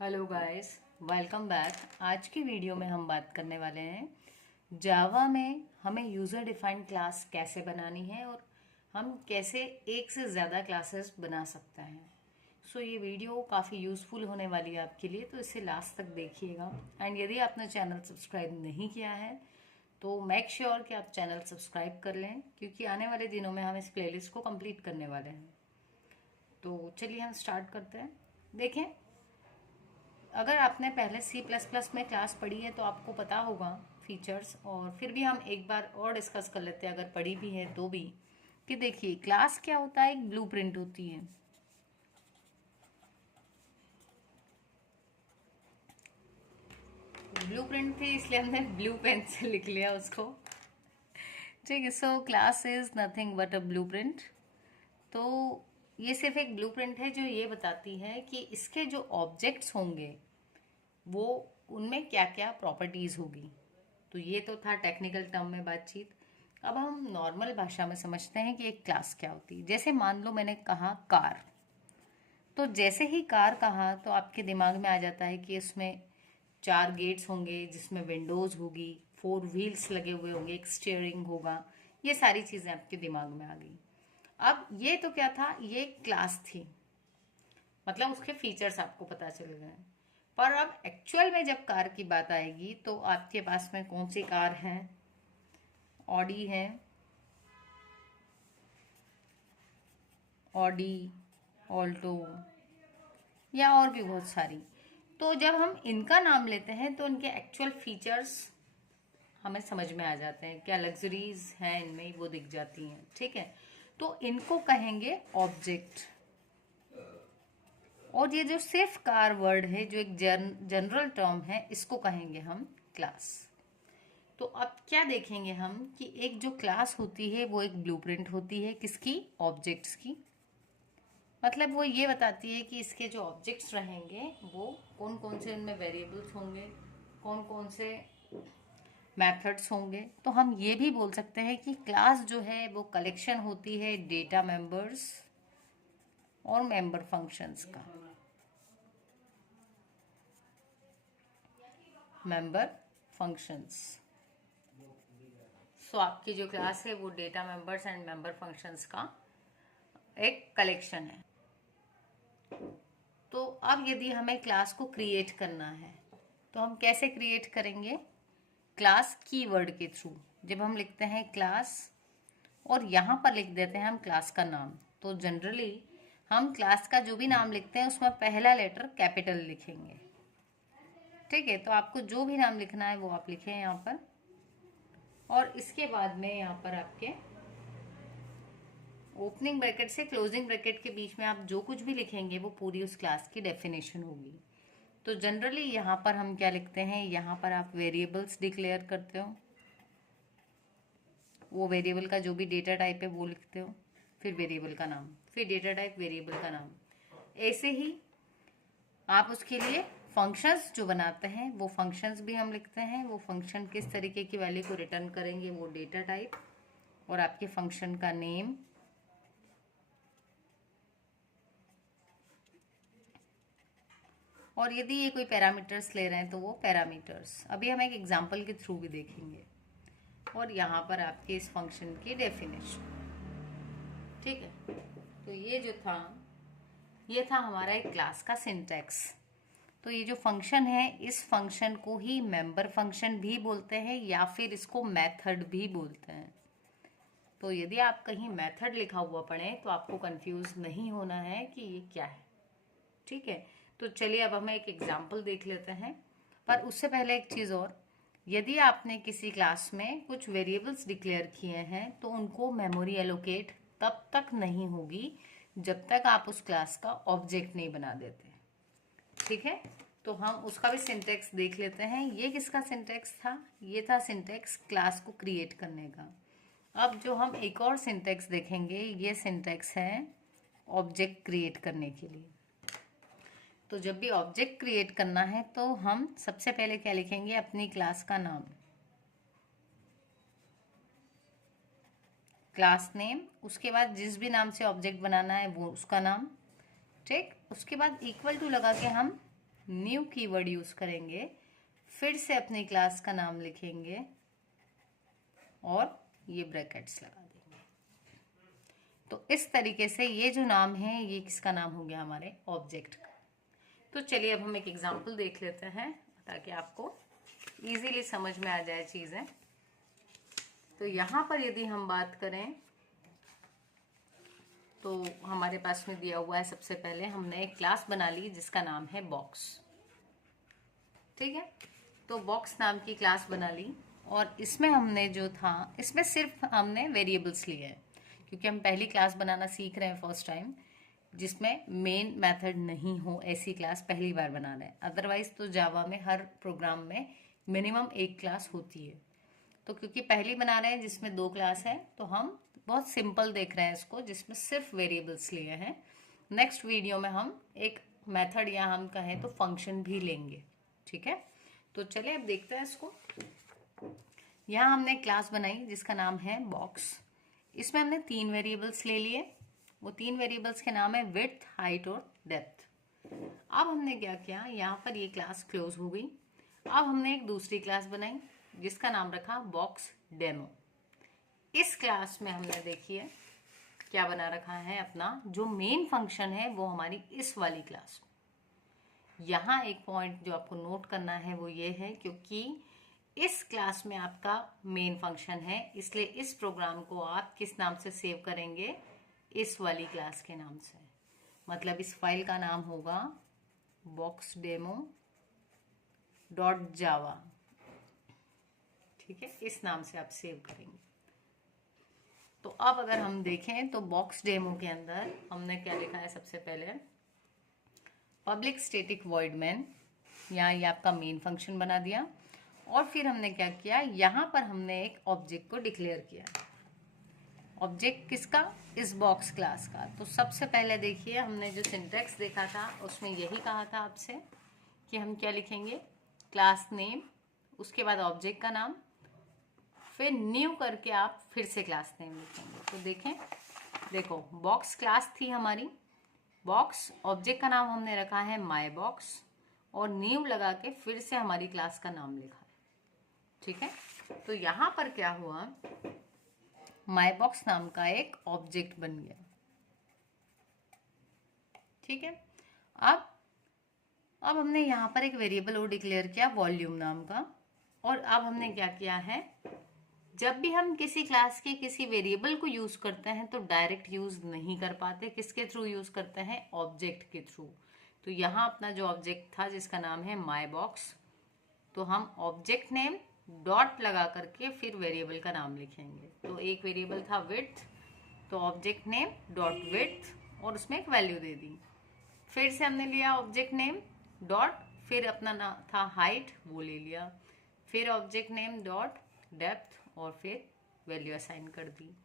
Hello guys, welcome back. आज की video में हम बात करने वाले हैं जावा में हमें यूज़र डिफाइंड क्लास कैसे बनानी है और हम कैसे एक से ज़्यादा क्लासेस बना सकते हैं। ये वीडियो काफ़ी यूज़फुल होने वाली है आपके लिए, तो इसे लास्ट तक देखिएगा। एंड यदि आपने चैनल सब्सक्राइब नहीं किया है तो मेक श्योर कि आप चैनल सब्सक्राइब कर लें, क्योंकि आने वाले दिनों में हम इस प्लेलिस्ट को कंप्लीट करने वाले हैं। तो चलिए हम स्टार्ट करते हैं। देखें, अगर आपने पहले C++ में क्लास पढ़ी है तो आपको पता होगा फीचर्स, और फिर भी हम एक बार और डिस्कस कर लेते हैं अगर पढ़ी भी है तो भी, कि देखिए क्लास क्या होता है। एक ब्लूप्रिंट होती है। ब्लूप्रिंट थी इसलिए हमने ब्लू पेन से लिख लिया उसको। ठीक है, so class is nothing but a blueprint. तो ये सिर्फ एक ब्लूप्रिंट है जो ये बताती है कि इसके जो ऑब्जेक्ट्स होंगे वो उनमें क्या क्या प्रॉपर्टीज होगी। तो ये तो था टेक्निकल टर्म में बातचीत। अब हम नॉर्मल भाषा में समझते हैं कि एक क्लास क्या होती है। जैसे मान लो मैंने कहा कार, तो जैसे ही कार कहा तो आपके दिमाग में आ जाता है कि इसमें 4 गेट्स होंगे, जिसमें विंडोज होगी, 4 व्हील्स लगे हुए होंगे, एक स्टीयरिंग होगा। ये सारी चीजें आपके दिमाग में आ गई। अब ये तो क्या था, ये क्लास थी, मतलब उसके फीचर्स आपको पता चल गए। पर अब एक्चुअल में जब कार की बात आएगी तो आपके पास में कौन सी कार है? ऑडी है, ऑडी, ऑल्टो, या और भी बहुत सारी। तो जब हम इनका नाम लेते हैं तो इनके एक्चुअल फीचर्स हमें समझ में आ जाते हैं, क्या लग्जरीज हैं इनमें वो दिख जाती हैं। ठीक है, तो इनको कहेंगे ऑब्जेक्ट। और ये जो सिर्फ कार वर्ड है, जो एक जनरल टर्म है, इसको कहेंगे हम क्लास। तो अब क्या देखेंगे हम कि एक जो क्लास होती है वो एक ब्लूप्रिंट होती है किसकी? ऑब्जेक्ट्स की। मतलब वो ये बताती है कि इसके जो ऑब्जेक्ट्स रहेंगे वो कौन कौन से इनमें वेरिएबल्स होंगे, कौन कौन से मेथड्स होंगे। तो हम ये भी बोल सकते हैं कि क्लास जो है वो कलेक्शन होती है डेटा मेंबर्स और मेंबर फंक्शंस का। Member functions. आपकी जो क्लास है वो data members and member functions का एक कलेक्शन है। तो अब यदि हमें क्लास को क्रिएट करना है तो हम कैसे क्रिएट करेंगे? क्लास कीवर्ड के थ्रू। जब हम लिखते हैं क्लास और यहाँ पर लिख देते हैं हम क्लास का नाम, तो जनरली हम क्लास का जो भी नाम लिखते हैं उसमें पहला लेटर कैपिटल लिखेंगे। ठीक है, तो आपको जो भी नाम लिखना है वो आप लिखें यहाँ पर, और इसके बाद में यहाँ पर आपके ओपनिंग ब्रैकेट से क्लोजिंग ब्रैकेट के बीच में आप जो कुछ भी लिखेंगे वो पूरी उस क्लास की डेफिनेशन होगी। तो जनरली यहाँ पर हम क्या लिखते हैं, यहाँ पर आप वेरिएबल्स डिक्लेयर करते हो, वो वेरिएबल का जो भी डेटा टाइप है वो लिखते हो, फिर वेरिएबल का नाम, फिर डेटा टाइप, वेरिएबल का नाम। ऐसे ही आप उसके लिए फंक्शंस जो बनाते हैं वो फंक्शंस भी हम लिखते हैं। वो फंक्शन किस तरीके की वैल्यू को रिटर्न करेंगे, वो डेटा टाइप और आपके फंक्शन का नेम। और यदि ये कोई पैरामीटर्स ले रहे हैं तो वो पैरामीटर्स। अभी हम एक एग्जांपल के थ्रू भी देखेंगे। और यहाँ पर आपके इस फंक्शन की डेफिनेशन। ठीक है, तो ये था हमारा एक क्लास का सिंटैक्स। तो ये जो फंक्शन है, इस फंक्शन को ही मेंबर फंक्शन भी बोलते हैं या फिर इसको मेथड भी बोलते हैं। तो यदि आप कहीं मेथड लिखा हुआ पढ़े तो आपको कंफ्यूज नहीं होना है कि ये क्या है। ठीक है, तो चलिए अब हम एक एग्जाम्पल देख लेते हैं। पर उससे पहले एक चीज़ और, यदि आपने किसी क्लास में कुछ वेरिएबल्स डिक्लेयर किए हैं तो उनको मेमोरी एलोकेट तब तक नहीं होगी जब तक आप उस क्लास का ऑब्जेक्ट नहीं बना देते। ठीक है, तो हम उसका भी सिंटेक्स देख लेते हैं। ये किसका सिंटेक्स था? ये था सिंटेक्स क्लास को क्रिएट करने का। अब जो हम एक और सिंटेक्स देखेंगे, ये सिंटेक्स है ऑब्जेक्ट क्रिएट करने के लिए। तो जब भी ऑब्जेक्ट क्रिएट करना है तो हम सबसे पहले क्या लिखेंगे? अपनी क्लास का नाम, क्लास नेम, उसके बाद जिस भी नाम से ऑब्जेक्ट बनाना है वो उसका नाम। ठीक, उसके बाद इक्वल टू लगा के हम न्यू कीवर्ड यूज करेंगे, फिर से अपनी क्लास का नाम लिखेंगे और ये ब्रैकेट्स लगा देंगे। तो इस तरीके से ये जो नाम है ये किसका नाम हो गया, हमारे ऑब्जेक्ट का। तो चलिए अब हम एक एग्जांपल देख लेते हैं ताकि आपको इजीली समझ में आ जाए चीजें। तो यहाँ पर यदि हम बात करें तो हमारे पास में दिया हुआ है, सबसे पहले हमने एक क्लास बना ली जिसका नाम है बॉक्स। ठीक है, तो बॉक्स नाम की क्लास बना ली और इसमें हमने जो था, इसमें सिर्फ हमने वेरिएबल्स लिए हैं क्योंकि हम पहली क्लास बनाना सीख रहे हैं फर्स्ट टाइम, जिसमें मेन मेथड नहीं हो, ऐसी क्लास पहली बार बना रहे हैं। अदरवाइज तो जावा में हर प्रोग्राम में मिनिमम एक क्लास होती है। तो क्योंकि पहली बना रहे हैं जिसमें 2 क्लास है, तो हम बहुत सिंपल देख रहे हैं इसको, जिसमें सिर्फ वेरिएबल्स लिए हैं। नेक्स्ट वीडियो में हम एक मेथड या हम कहें तो फंक्शन भी लेंगे। ठीक है, तो चलिए अब देखते हैं इसको। यहाँ हमने क्लास बनाई जिसका नाम है बॉक्स। इसमें हमने 3 वेरिएबल्स ले लिए। वो 3 वेरिएबल्स के नाम है विड्थ, हाइट और डेप्थ। अब हमने क्या किया, यहाँ पर ये क्लास क्लोज हो गई। अब हमने एक दूसरी क्लास बनाई जिसका नाम रखा बॉक्स डेमो। इस क्लास में हमने देखिए क्या बना रखा है, अपना जो मेन फंक्शन है वो हमारी इस वाली क्लास। यहाँ एक पॉइंट जो आपको नोट करना है वो ये है, क्योंकि इस क्लास में आपका मेन फंक्शन है, इसलिए इस प्रोग्राम को आप किस नाम से सेव करेंगे, इस वाली क्लास के नाम से। मतलब इस फाइल का नाम होगा boxdemo.java। ठीक है, इस नाम से आप सेव करेंगे। तो अब अगर हम देखें तो बॉक्स डेमो के अंदर हमने क्या लिखा है, सबसे पहले पब्लिक स्टैटिक वॉइड मेन, यहाँ ये आपका मेन फंक्शन बना दिया। और फिर हमने क्या किया, यहाँ पर हमने एक ऑब्जेक्ट को डिक्लेयर किया। ऑब्जेक्ट किसका, इस बॉक्स क्लास का। तो सबसे पहले देखिए हमने जो सिंटैक्स देखा था उसमें यही कहा था आपसे कि हम क्या लिखेंगे, क्लास नेम, उसके बाद ऑब्जेक्ट का नाम, फिर न्यू करके आप फिर से क्लास नेम लिखेंगे। तो देखें, देखो बॉक्स क्लास थी हमारी, बॉक्स ऑब्जेक्ट का नाम हमने रखा है माई बॉक्स और न्यू लगा के फिर से हमारी क्लास का नाम लिखा है। ठीक है, तो यहां पर क्या हुआ, माई बॉक्स नाम का एक ऑब्जेक्ट बन गया। ठीक है, अब हमने यहाँ पर एक वेरिएबल और डिक्लेयर किया वॉल्यूम नाम का। और अब हमने क्या किया है, जब भी हम किसी क्लास के किसी वेरिएबल को यूज करते हैं तो डायरेक्ट यूज नहीं कर पाते, किसके थ्रू यूज करते हैं, ऑब्जेक्ट के थ्रू। तो यहाँ अपना जो ऑब्जेक्ट था जिसका नाम है माई बॉक्स, तो हम ऑब्जेक्ट नेम डॉट लगा करके फिर वेरिएबल का नाम लिखेंगे। तो एक वेरिएबल था विड्थ, तो ऑब्जेक्ट नेम डॉट विड्थ और उसमें एक वैल्यू दे दी। फिर से हमने लिया ऑब्जेक्ट नेम डॉट, फिर अपना नाम था हाइट, वो ले लिया, फिर ऑब्जेक्ट नेम डॉट डेप्थ और फिर वैल्यू असाइन कर दी।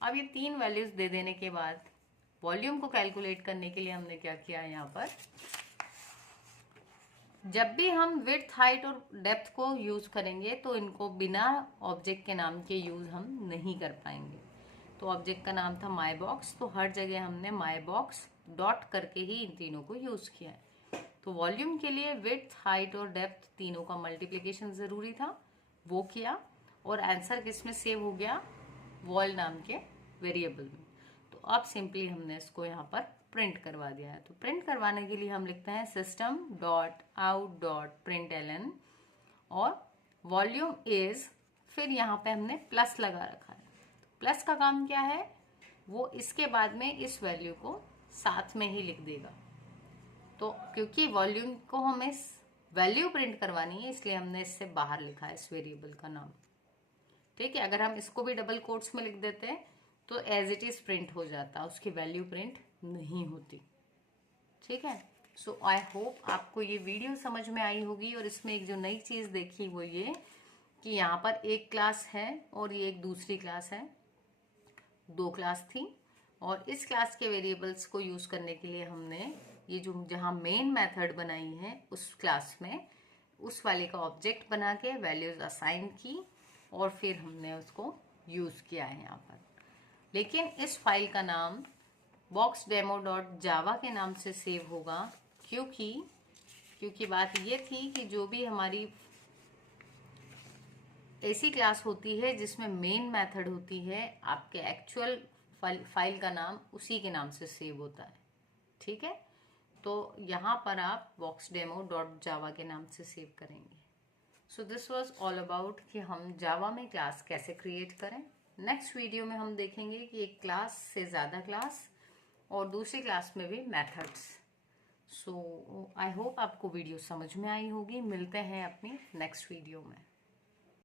अब ये 3 वैल्यूज दे देने के बाद वॉल्यूम को कैलकुलेट करने के लिए हमने क्या किया, यहाँ पर जब भी हम विड्थ, हाइट और डेप्थ को यूज करेंगे तो इनको बिना ऑब्जेक्ट के नाम के यूज हम नहीं कर पाएंगे। तो ऑब्जेक्ट का नाम था माई बॉक्स, तो हर जगह हमने माई बॉक्स डॉट करके ही इन तीनों को यूज किया है। तो वॉल्यूम के लिए विड्थ, हाइट और डेप्थ तीनों का मल्टीप्लिकेशन जरूरी था, वो किया और आंसर किसमें सेव हो गया, वॉल नाम के वेरिएबल में। तो अब सिंपली हमने इसको यहाँ पर प्रिंट करवा दिया है। तो प्रिंट करवाने के लिए हम लिखते हैं system dot out dot println और वॉल्यूम इज, फिर यहाँ पे हमने प्लस लगा रखा है। प्लस का काम क्या है, वो इसके बाद में इस वैल्यू को साथ में ही लिख देगा। तो क्योंकि वॉल्यूम को हमें वैल्यू प्रिंट करवानी है इसलिए हमने इससे बाहर लिखा है इस वेरिएबल का नाम। ठीक है, अगर हम इसको भी डबल कोट्स में लिख देते हैं तो एज इट इज प्रिंट हो जाता, उसकी वैल्यू प्रिंट नहीं होती। ठीक है, सो आई होप आपको ये वीडियो समझ में आई होगी। और इसमें एक जो नई चीज देखी वो ये कि यहाँ पर एक क्लास है और ये एक दूसरी क्लास है, 2 क्लास थी। और इस क्लास के वेरिएबल्स को यूज करने के लिए हमने ये जो जहाँ मेन मेथड बनाई है उस क्लास में उस वाले का ऑब्जेक्ट बना के वैल्यूज असाइन की और फिर हमने उसको यूज किया है यहाँ पर। लेकिन इस फाइल का नाम boxdemo.java के नाम से सेव होगा, क्योंकि क्योंकि बात ये थी कि जो भी हमारी ऐसी क्लास होती है जिसमें मेन मेथड होती है, आपके एक्चुअल फाइल का नाम उसी के नाम से सेव होता है। ठीक है, तो यहाँ पर आप boxdemo.java के नाम से सेव करेंगे। So this was all about कि हम जावा में क्लास कैसे क्रिएट करें। नेक्स्ट वीडियो में हम देखेंगे कि एक क्लास से ज़्यादा क्लास और दूसरी क्लास में भी मेथड्स। सो आई होप आपको वीडियो समझ में आई होगी। मिलते हैं अपनी नेक्स्ट वीडियो में।